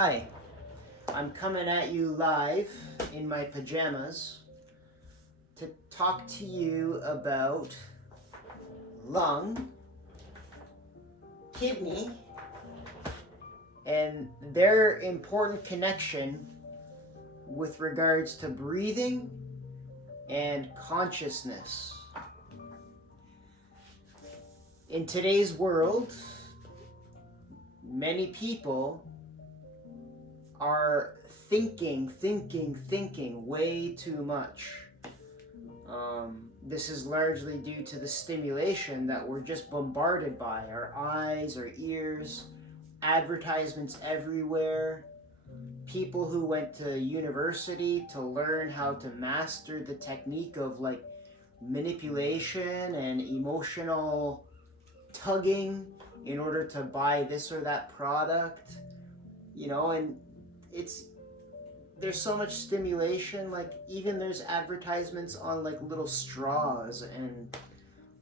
Hi, I'm coming at you live in my pajamas to talk to you about lung, kidney, and their important connection with regards to breathing and consciousness. In today's world, many people are thinking way too much. This is largely due to the stimulation that we're just bombarded by. Our eyes, our ears, advertisements everywhere. People who went to university to learn how to master the technique of like manipulation and emotional tugging in order to buy this or that product, and there's so much stimulation, like even there's advertisements on like little straws and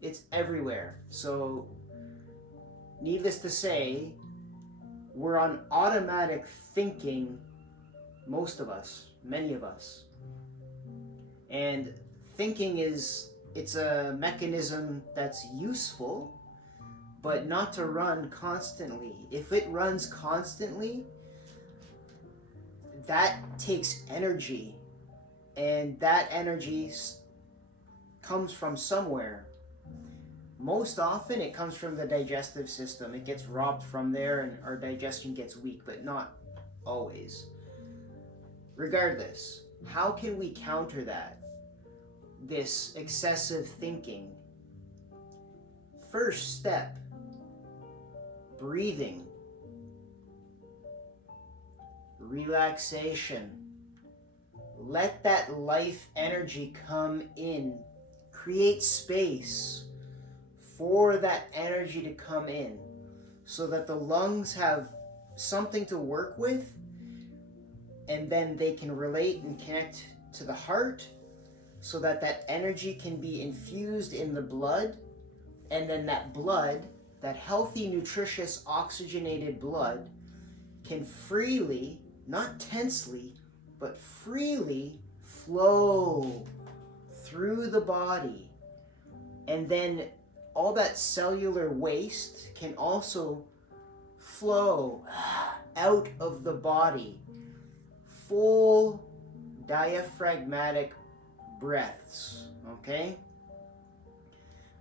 it's everywhere. So needless to say, we're on automatic thinking, most of us, many of us. And thinking it's a mechanism that's useful, but not to run constantly. If it runs constantly, that takes energy, and that energy comes from somewhere. Most often it comes from the digestive system. It gets robbed from there and our digestion gets weak, but not always. Regardless, how can we counter that? This excessive thinking. First step, breathing. Relaxation. Let that life energy come in. Create space for that energy to come in so that the lungs have something to work with, and then they can relate and connect to the heart so that that energy can be infused in the blood, and then that blood, that healthy, nutritious, oxygenated blood, can freely, not tensely, but freely flow through the body. And then all that cellular waste can also flow out of the body. Full diaphragmatic breaths, okay?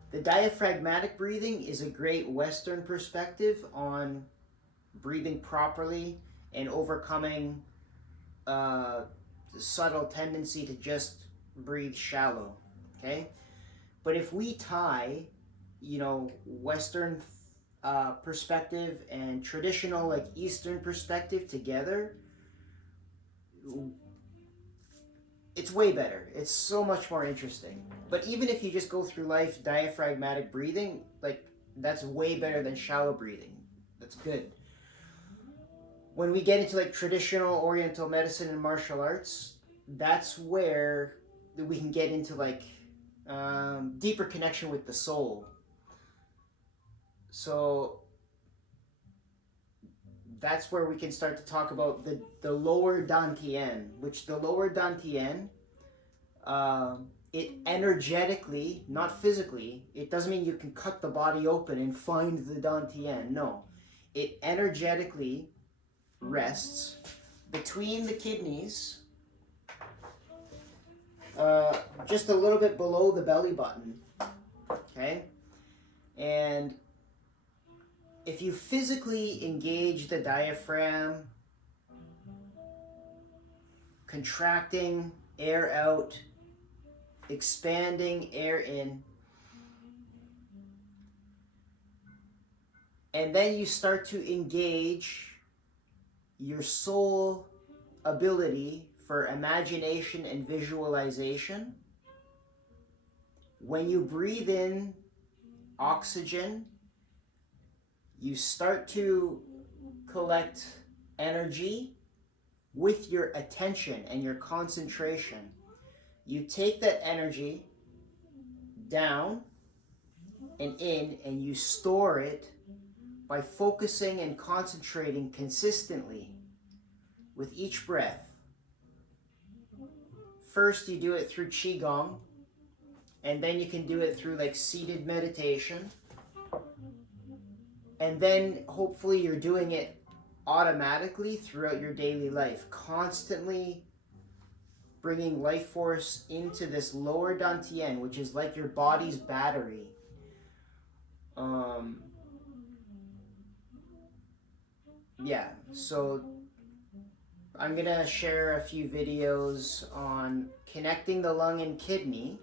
The diaphragmatic breathing is a great Western perspective on breathing properly and overcoming the subtle tendency to just breathe shallow, okay? But if we tie, Western perspective and traditional, like Eastern perspective together, it's way better. It's so much more interesting. But even if you just go through life diaphragmatic breathing, like that's way better than shallow breathing. That's good. When we get into like traditional Oriental medicine and martial arts, that's where we can get into like deeper connection with the soul. So that's where we can start to talk about the lower DanTian, which the lower DanTian, it energetically, not physically, it doesn't mean you can cut the body open and find the DanTian. No, it energetically rests between the kidneys, just a little bit below the belly button, okay? And if you physically engage the diaphragm, contracting, air out, expanding, air in, and then you start to engage your soul ability for imagination and visualization. When you breathe in oxygen, you start to collect energy with your attention and your concentration. You take that energy down and in, and you store it by focusing and concentrating consistently. with each breath. First, you do it through Qigong, and then you can do it through like seated meditation. And then hopefully you're doing it automatically throughout your daily life, constantly bringing life force into this lower DanTian, which is like your body's battery. Yeah, so I'm going to share a few videos on connecting the lung and kidney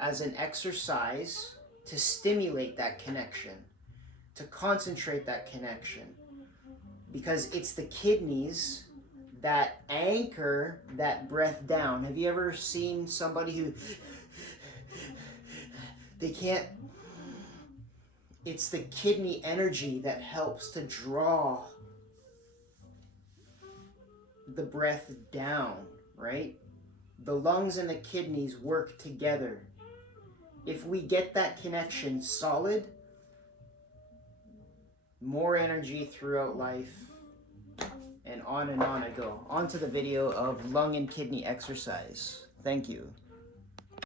as an exercise to stimulate that connection, to concentrate that connection, because it's the kidneys that anchor that breath down. Have you ever seen somebody who they can't? It's the kidney energy that helps to draw the breath down, right? The lungs and the kidneys work together. If we get that connection solid, more energy throughout life, and on I go. On to the video of lung and kidney exercise. Thank you.